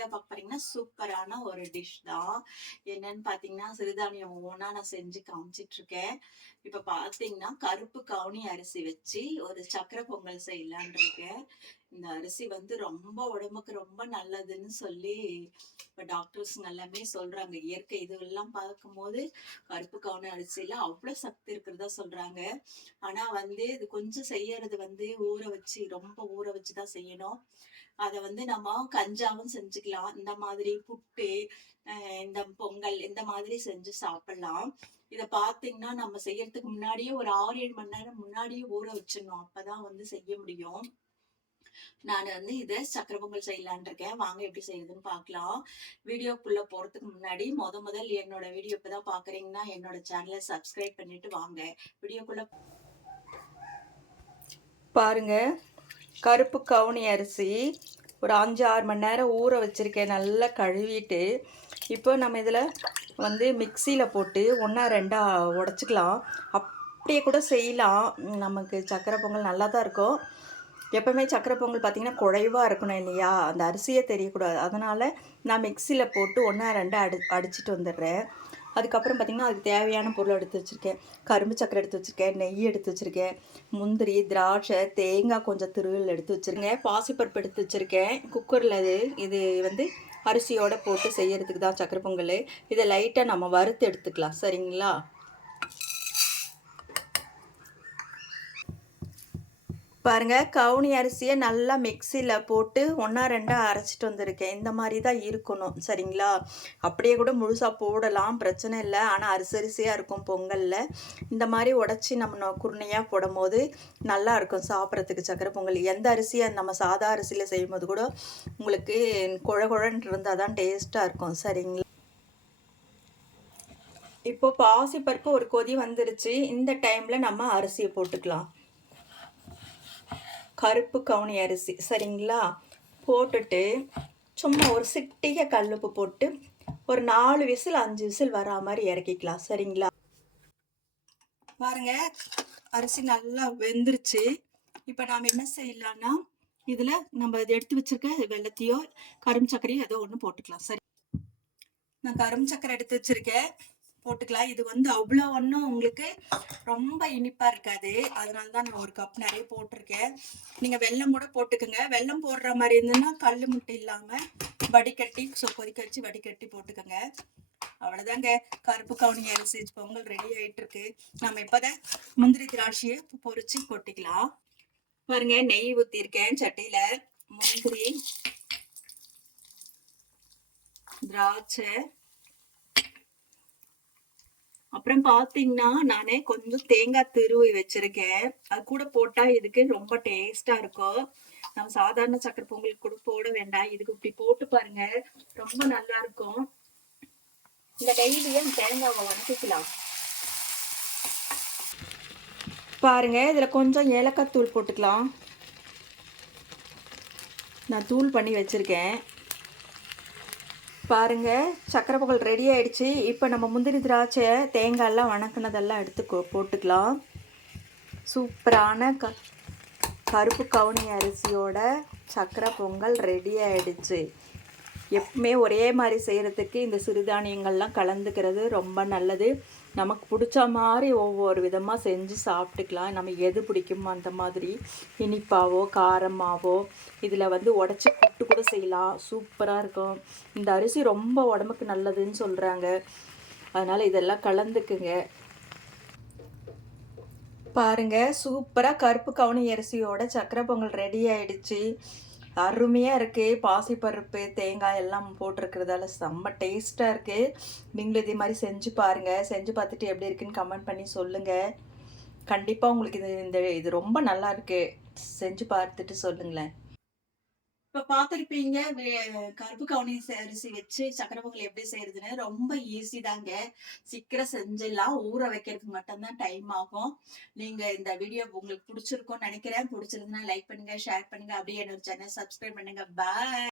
அனைவருக்கும் வணக்கம் பார்க்க போறீங்கன்னா சூப்பரான ஒரு டிஷ் தான். என்னன்னு பாத்தீங்கன்னா சிறுதானியம் ஓனா நான் செஞ்சு காமிச்சிட்டு இருக்கேன் இப்ப பாத்தீங்கன்னா கருப்பு கவுனி அரிசி வச்சு ஒரு சக்கரை பொங்கல் செய்யலான் இருக்கேன். இந்த அரிசி வந்து ரொம்ப உடம்புக்கு ரொம்ப நல்லதுன்னு சொல்லி இப்ப டாக்டர்ஸ் எல்லாமே சொல்றாங்க. இயற்கை இதுவெல்லாம் பார்க்கும்போது கருப்பு கவுன அரிசியில அவ்வளவு சக்தி இருக்கிறதா சொல்றாங்க. ஆனா வந்து இது கொஞ்சம் செய்யறது வந்து ஊற வச்சு ரொம்ப ஊற வச்சுதான் செய்யணும். அதை வந்து நம்ம கஞ்சாவும் செஞ்சுக்கலாம். இந்த மாதிரி புட்டு அஹ் இந்த பொங்கல் இந்த மாதிரி செஞ்சு சாப்பிடலாம். இத பாத்தீங்கன்னா நம்ம செய்யறதுக்கு முன்னாடியே ஒரு ஆறு ஏழு மணி நேரம் முன்னாடியே ஊற வச்சிடணும். அப்பதான் வந்து செய்ய முடியும். நான் வந்து இதை சக்கரை பொங்கல் செய்யலான் இருக்கேன் வாங்க எப்படி செய்யுதுன்னு பார்க்கலாம் வீடியோக்குள்ள போறதுக்கு முன்னாடி முத முதல் என்னோட வீடியோ இப்பதான் பாக்குறீங்கன்னா என்னோட சேனலை சப்ஸ்கிரைப் பண்ணிட்டு வாங்க. வீடியோக்குள்ள பாருங்க. கருப்பு கவுனி அரிசி ஒரு அஞ்சு ஆறு மணி நேரம் ஊற வச்சுருக்கேன். நல்லா கழுவிட்டு இப்போ நம்ம இதில் வந்து மிக்சியில் போட்டு ஒன்றா ரெண்டாக உடச்சிக்கலாம். அப்படியே கூட செய்யலாம். நமக்கு சக்கரை பொங்கல் நல்லா தான் இருக்கும். எப்போவுமே சக்கரை பொங்கல் பார்த்திங்கன்னா குழைவாக இருக்கணும் இல்லையா? அந்த அரிசியே தெரியக்கூடாது. அதனால் நான் மிக்சியில் போட்டு ஒன்றா ரெண்டாக அடி அடிச்சிட்டு வந்துடுறேன். அதுக்கப்புறம் பார்த்திங்கன்னா அதுக்கு தேவையான பொருள் எடுத்து வச்சுருக்கேன். கரும்பு சக்கரை எடுத்து வச்சுருக்கேன். நெய் எடுத்து வச்சுருக்கேன். முந்திரி திராட்சை தேங்காய் கொஞ்சம் திருவில் எடுத்து வச்சுருக்கேன். பாசிப்பருப்பு எடுத்து வச்சுருக்கேன். குக்கரில் இது இது வந்து அரிசியோடு போட்டு செய்யறதுக்கு தான் சக்கரை பொங்கல். இதை லைட்டாக நம்ம வறுத்து எடுத்துக்கலாம். சரிங்களா? பாருங்க கவுனி அரிசியை நல்லா மிக்சியில் போட்டு ஒன்றா ரெண்டாக அரைச்சிட்டு வந்திருக்கேன். இந்த மாதிரி தான் இருக்கணும் சரிங்களா? அப்படியே கூட முழுசாக போடலாம் பிரச்சனை இல்லை. ஆனால் அரிசி அரிசியாக இருக்கும் பொங்கலில். இந்த மாதிரி உடச்சி நம்ம குருணையாக போடும் போது நல்லா இருக்கும் சாப்பிட்றதுக்கு சக்கரை பொங்கல். எந்த அரிசியை நம்ம சாதா அரிசியில் செய்யும்போது கூட உங்களுக்கு குழ குழன்னு இருந்தால் தான் டேஸ்ட்டாக இருக்கும் சரிங்களா? இப்போ பாசிப்பருப்பு ஒரு கொதி வந்துருச்சு. இந்த டைமில் நம்ம அரிசியை போட்டுக்கலாம். கருப்பு கவுனி அரிசி சரிங்களா? போட்டுட்டு சும்மா ஒரு சிட்டிகை கல்லுப்பு போட்டு ஒரு நாலு விசில் அஞ்சு விசில் வரா மாதிரி இறக்கிக்கலாம் சரிங்களா? பாருங்க அரிசி நல்லா வெந்துருச்சு. இப்போ நாம் என்ன செய்யலாம்னா இதில் நம்ம எடுத்து வச்சிருக்க வெள்ளத்தையோ கரும்பு சர்க்கரையோ ஏதோ ஒன்று போட்டுக்கலாம் சரி? நான் கரும்பு சர்க்கரை எடுத்து வச்சிருக்கேன். போட்டுக்கலாம். இது வந்து அவ்வளோ ஒன்றும் உங்களுக்கு ரொம்ப இனிப்பாக இருக்காது. அதனால தான் நான் ஒரு கப் நிறைய போட்டிருக்கேன். நீங்க வெள்ளம் கூட போட்டுக்கோங்க. வெல்லம் போடுற மாதிரி இருந்ததுன்னா கல் முட்டை இல்லாம வடிகட்டி ஸோ கொதிக்க வச்சு வடிகட்டி போட்டுக்கோங்க. அவ்வளவுதாங்க. கருப்பு கவுனி அரிசி பொங்கல் ரெடி ஆயிட்டு இருக்கு நம்ம இப்போதான் முந்திரி திராட்சையை பொறிச்சு கொட்டிக்கலாம். பாருங்க நெய் ஊத்திருக்கேன் சட்டியில. முந்திரி திராட்சை அப்புறம் பாத்தீங்கன்னா நானே கொஞ்சம் தேங்காய் திருவி வச்சிருக்கேன். அது கூட போட்டா இதுக்கு ரொம்ப டேஸ்டா இருக்கும். நம்ம சாதாரண சக்கரை பொங்கலுக்கு கூட போட வேண்டாம். இதுக்கு இப்படி போட்டு பாருங்க. ரொம்ப நல்லா இருக்கும். இந்த டெய்லியும் தேங்காவை வணக்கிக்கலாம் பாருங்க இதுல கொஞ்சம் ஏலக்காய் தூள் போட்டுக்கலாம். நான் தூள் பண்ணி வச்சிருக்கேன். பாருங்க சக்கரை பொங்கல் ரெடி ஆயிடுச்சு. இப்போ நம்ம முந்திரி திராட்சை தேங்காய் எல்லாம் வணக்கினதெல்லாம் எடுத்து கொ- போட்டுக்கலாம். சூப்பரான க கருப்பு கவுனி அரிசியோட சக்கரை பொங்கல் ரெடி ஆயிடுச்சு. எப்பவுமே ஒரே மாதிரி செய்கிறதுக்கு இந்த சிறுதானியங்கள்லாம் கலந்துக்கிறது ரொம்ப நல்லது. நமக்கு பிடிச்ச மாதிரி ஒவ்வொரு விதமாக செஞ்சு சாப்பிட்டுக்கலாம். நம்ம எது பிடிக்குமோ அந்த மாதிரி. இனிப்பாவோ காரமாவோ இதில் வந்து உடச்சி புட்டு கூட செய்யலாம். சூப்பராக இருக்கும். இந்த அரிசி ரொம்ப உடம்புக்கு நல்லதுன்னு சொல்கிறாங்க அதனால் இதெல்லாம் கலந்துக்குங்க. பாருங்க சூப்பராக கருப்பு கவுனி அரிசியோட சக்கரை பொங்கல் ரெடி ஆயிடுச்சு. அருமையாக இருக்குது பாசிப்பருப்பு தேங்காய் எல்லாம் போட்டிருக்கிறதால செம்ம டேஸ்ட்டாக இருக்குது நீங்களும் இதே மாதிரி செஞ்சு பாருங்கள் செஞ்சு பார்த்துட்டு எப்படி இருக்குன்னு கமெண்ட் பண்ணி சொல்லுங்கள் கண்டிப்பாக உங்களுக்கு இது இந்த இது ரொம்ப நல்லா இருக்குது செஞ்சு பார்த்துட்டு சொல்லுங்களேன். இப்ப பாத்திருப்பீங்க கருப்பு கவுனி அரிசி வச்சு சக்கரை பொங்கல் எப்படி செய்யறதுன்னு ரொம்ப ஈஸி தாங்க. சீக்கிரம் செஞ்சிடலாம். ஊற வைக்கிறதுக்கு மட்டும்தான் டைம் ஆகும். நீங்க இந்த வீடியோ உங்களுக்கு பிடிச்சிருக்கும்னு நினைக்கிறேன். பிடிச்சிருந்தா லைக் பண்ணுங்க ஷேர் பண்ணுங்க. அப்படியே என்னோட சேனல் சப்ஸ்கிரைப் பண்ணுங்க. பாய்